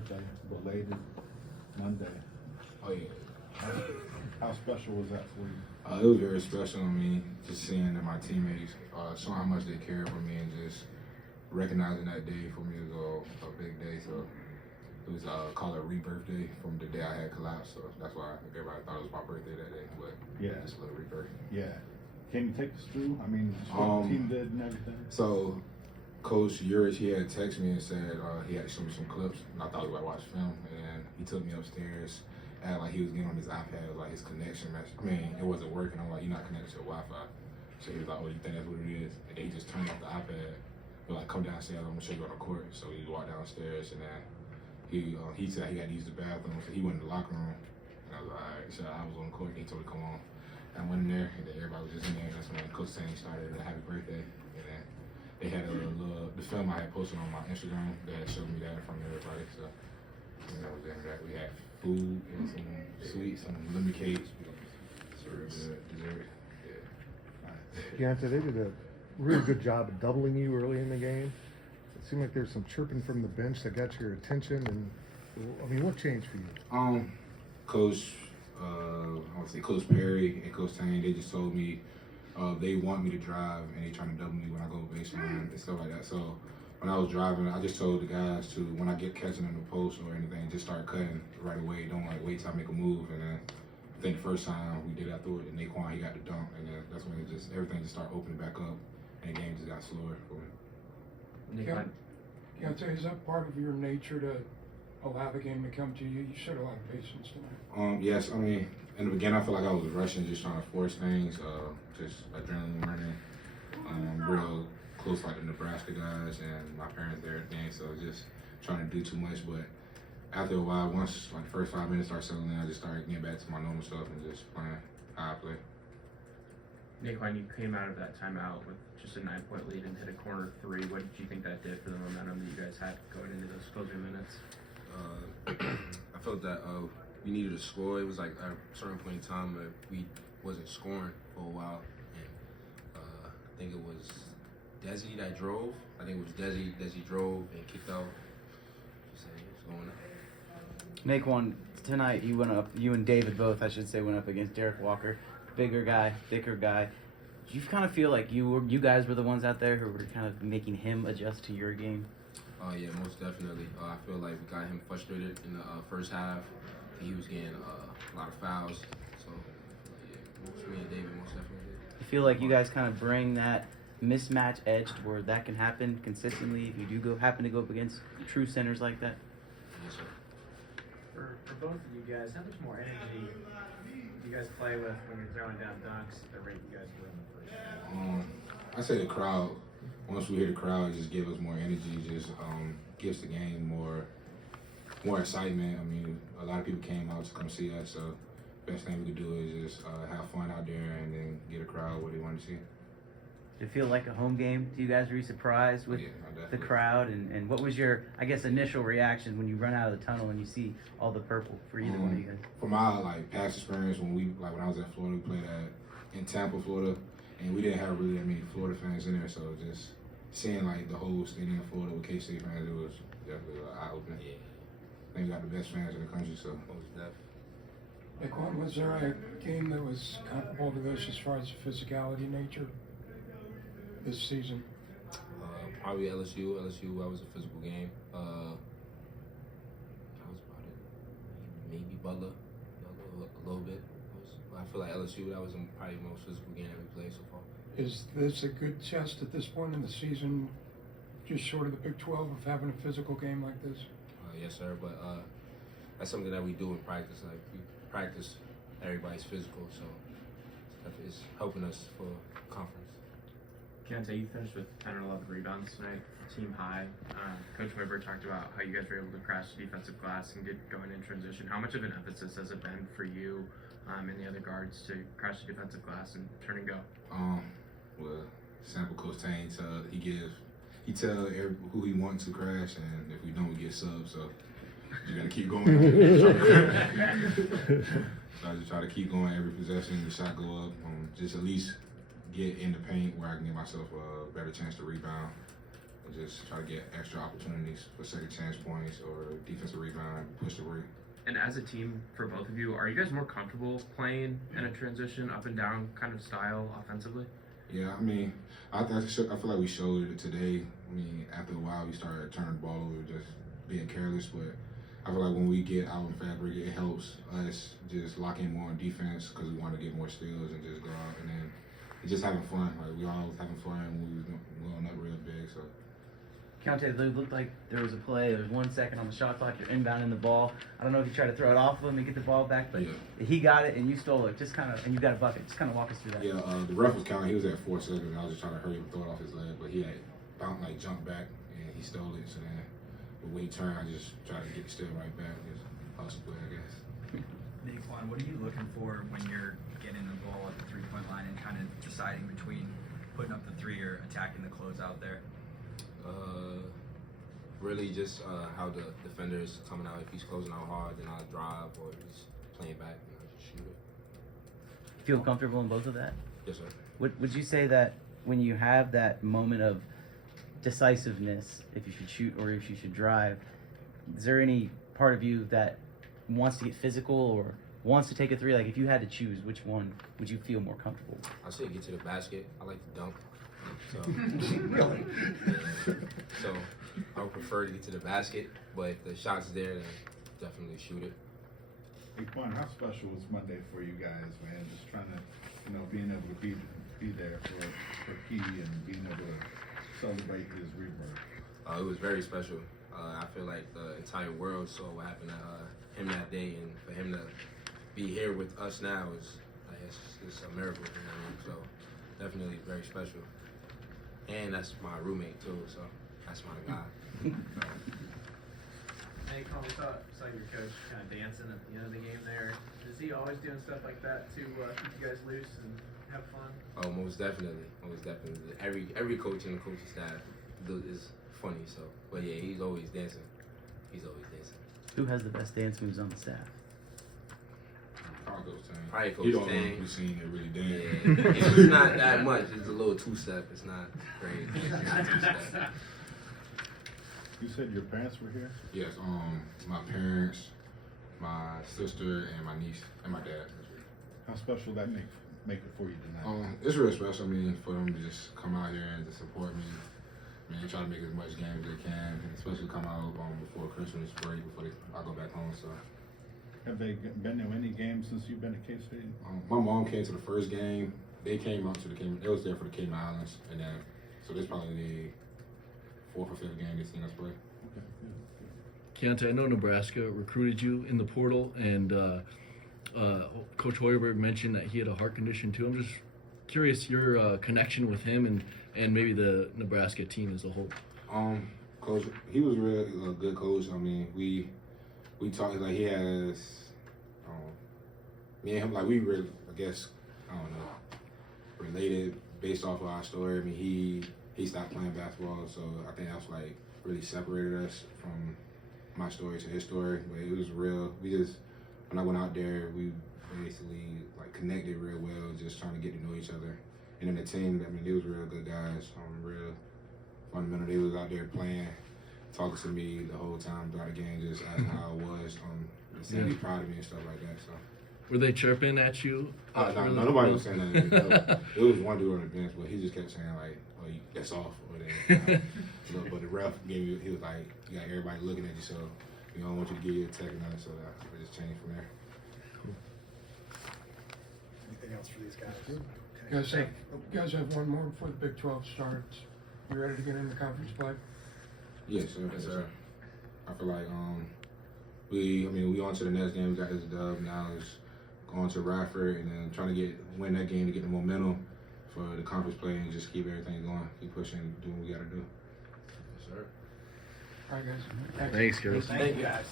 birthday, belated Monday. Oh yeah. How special was that for you? It was very special to me, just seeing that my teammates showing how much they care for me and just recognizing that day for me was a big day. So it was called a rebirth day from the day I had collapsed. So that's why everybody thought it was my birthday that day. But Yeah. it's a little rebirth. Yeah. Can you take us through? I mean, just what the team did and everything. So Coach Urich, he had texted me and said he had shown me some clips, and I thought we were watch film. And he took me upstairs, acted like he was getting on his iPad, it was like his connection message. I mean, it wasn't working. I'm like, you're not connected to Wi-Fi. So he was like, oh, you think that's what it is? And then he just turned off the iPad. He was like, come downstairs, I'm gonna show you on the court. So he walked downstairs, and then he said he had to use the bathroom, so he went in the locker room. And I was like, all right. So I was on the court, and he told me to come on. I went in there, and then everybody was just in there. That's when Coach Tang started a happy birthday. And then they had the film I had posted on my Instagram that showed me that from everybody. So you know, then that we had food and some sweets, some lemon cakes, dessert. Yeah. Keyontae, they did a really good job of doubling you early in the game. It seemed like there was some chirping from the bench that got your attention. And I mean, what changed for you? Coach, I would say Coach Perry and Coach Tang, they just told me they want me to drive and they trying to double me when I go baseline and stuff like that. So when I was driving, I just told the guys to, when I get catching in the post or anything, just start cutting right away. Don't like wait till I make a move. And then I think the first time we did that, threw it to Nae'Qwan, he got the dunk, and then that's when everything just started opening back up, and the game just got slower for me. Keyontae, is that part of your nature to allow the game to come to you? You showed a lot of patience tonight. Yes, I mean, in the beginning I feel like I was rushing, just trying to force things, just adrenaline running, real close like the Nebraska guys and my parents there and everything, so just trying to do too much. But after a while, once like the first 5 minutes start settling in, I just started getting back to my normal stuff and just playing how I play. Nae'Qwan, you came out of that timeout with just a 9-point lead and hit a corner three. What did you think that did for the momentum that you guys had going into those closing minutes? I felt that we needed to score. It was like at a certain point in time where we wasn't scoring for a while. And I think it was Desi that drove. I think it was Desi drove and kicked out. Just saying, it was going up. Nae'Qwan, tonight you went up, you and David both, I should say, went up against Derek Walker. Bigger guy, thicker guy. Do you kind of feel like you guys were the ones out there who were kind of making him adjust to your game? Yeah, most definitely. I feel like we got him frustrated in the first half. He was getting a lot of fouls. So, yeah, me and David most definitely did. I feel like you guys kind of bring that mismatch edge to where that can happen consistently if you do happen to go up against true centers like that? Yes, sir. For both of you guys, how much more energy do you guys play with when you're throwing down dunks at the rate you guys were in the first? I say the crowd. Once we hear the crowd, it just gives us more energy. Just gives the game more excitement. I mean, a lot of people came out to come see us, so best thing we could do is just have fun out there and then get a crowd what they want to see. Did it feel like a home game? Do you guys were you surprised with the crowd? And what was your, I guess, initial reaction when you run out of the tunnel and you see all the purple for either one of you guys? From my past experience, when I was at Florida, we played in Tampa, Florida, and we didn't have really that many Florida fans in there, so just seeing the whole stadium in Florida with K-State fans, it was definitely eye-opening. Yeah. I think we got the best fans in the country, so Most definitely. Nae'Qwan, was there a game that was comparable to this as far as the physicality nature this season? Probably LSU. That was a physical game. That was about it. Maybe Butler, a little bit. I feel like LSU, that was probably the most physical game that we played so far. Is this a good test at this point in the season, just short of the Big 12, of having a physical game like this? Yes, sir. But that's something that we do in practice. Like we practice, everybody's physical, so it's helping us for conference. Keyontae, you finished with 10 or 11 rebounds tonight, team high. Coach Weber talked about how you guys were able to crash the defensive glass and get going in transition. How much of an emphasis has it been for you and the other guards to crash the defensive glass and turn and go? Well, sample Coach Tang, he tell who he wants to crash, and if we don't, we get subs. So you're gonna keep going. So I just try to keep going every possession. The shot go up. Just at least get in the paint where I can give myself a better chance to rebound. and just try to get extra opportunities for second chance points or defensive rebound, push the break. And as a team, for both of you, are you guys more comfortable playing in a transition up and down kind of style offensively? Yeah, I mean, I feel like we showed it today. I mean, after a while, we started turning the ball over, just being careless. But I feel like when we get out in fabric, it helps us just lock in more on defense because we want to get more steals and just go out and then just having fun. Like we all was having fun when we was going up real big. So. Keyontae, it looked like there was a play. There was 1 second on the shot clock. You're inbounding the ball. I don't know if you tried to throw it off of him and get the ball back, but he got it and you stole it. Just kind of, and you got a bucket. Just kind of walk us through that. Yeah, the ref was counting. He was at 4 seconds. I was just trying to hurry up and throw it off his leg, but he had jumped back and he stole it. So then, when he turned, I just tried to get the steal right back. Just hustle play, I guess. Nae'Qwan, what are you looking for when you're getting the ball at the three-point line and kind of deciding between putting up the three or attacking the closeout there? Really just how the defender is coming out. If he's closing out hard, then I'll drive, or if he's playing back, then I'll just shoot it. Feel comfortable in both of that? Yes, sir. Would you say that when you have that moment of decisiveness, if you should shoot or if you should drive, is there any part of you that wants to get physical or wants to take a three? Like if you had to choose, which one would you feel more comfortable with? I say get to the basket. I like to dunk. So I would prefer to get to the basket, but if the shot's there, then definitely shoot it. Nae'Qwan, how special was Monday for you guys, man? Just trying to, being able to be there for Key and being able to celebrate his rebirth. It was very special. I feel like the entire world saw what happened to him that day, and for him to be here with us now is it's a miracle. You know what I mean? So definitely very special. And that's my roommate too, so that's my guy. Nae'Qwan, we saw your coach kind of dancing at the end of the game there. Is he always doing stuff like that to keep you guys loose and have fun? Oh, most definitely, most definitely. Every coach and the coaching staff is funny. So, but yeah, he's always dancing. He's always dancing. Who has the best dance moves on the staff? Probably Coach You don't Tang. be seeing it really dance. Yeah, it's not that much. It's a little two-step. It's not crazy. It's not two-step. You said your parents were here? Yes, my parents, my sister, and my niece, and my dad. How special that make it for you tonight? It's real special. I mean, for them to just come out here and to support me. I mean, they try to make as much game as they can, and especially come out before Christmas break, before I go back home. So. Have they been to any games since you've been at K-State? My mom came to the first game. They came out to the Cayman. They was there for the Cayman Islands, and then so this is probably the 4th or 5th game they've seen us play. Okay, Keyontae, I know Nebraska recruited you in the portal, and Coach Hoiberg mentioned that he had a heart condition too. I'm just curious your connection with him and maybe the Nebraska team as a whole. Coach, he was really a good coach. I mean, we talked like he has, me and him, like we really, I guess, I don't know, related based off of our story. I mean, he stopped playing basketball, so I think that's like really separated us from my story to his story. But it was real. When I went out there, we basically like connected real well, just trying to get to know each other. And then the team, I mean, they was real good guys, real fundamental. They was out there playing, talking to me the whole time throughout the game, just asking how I was, saying they proud of me and stuff like that. So. Were they chirping at you? No, nobody was saying that. It was one dude on the bench, but he just kept saying like, "Oh, that's off." Or then, but the ref he was like, "You got everybody looking at you, so we don't want you to give you a tech or nothing." So I just changed from there. Anything else for these guys? You guys have one more before the Big 12 starts. You ready to get into conference play? Yes, sir. Yes, sir. I feel like we on to the next game. We got this dub. Now it's going to Radford and then trying to win that game to get the momentum for the conference play and just keep everything going, keep pushing, doing what we got to do. Yes, sir. All right, guys. Thanks, girls. Thank you guys.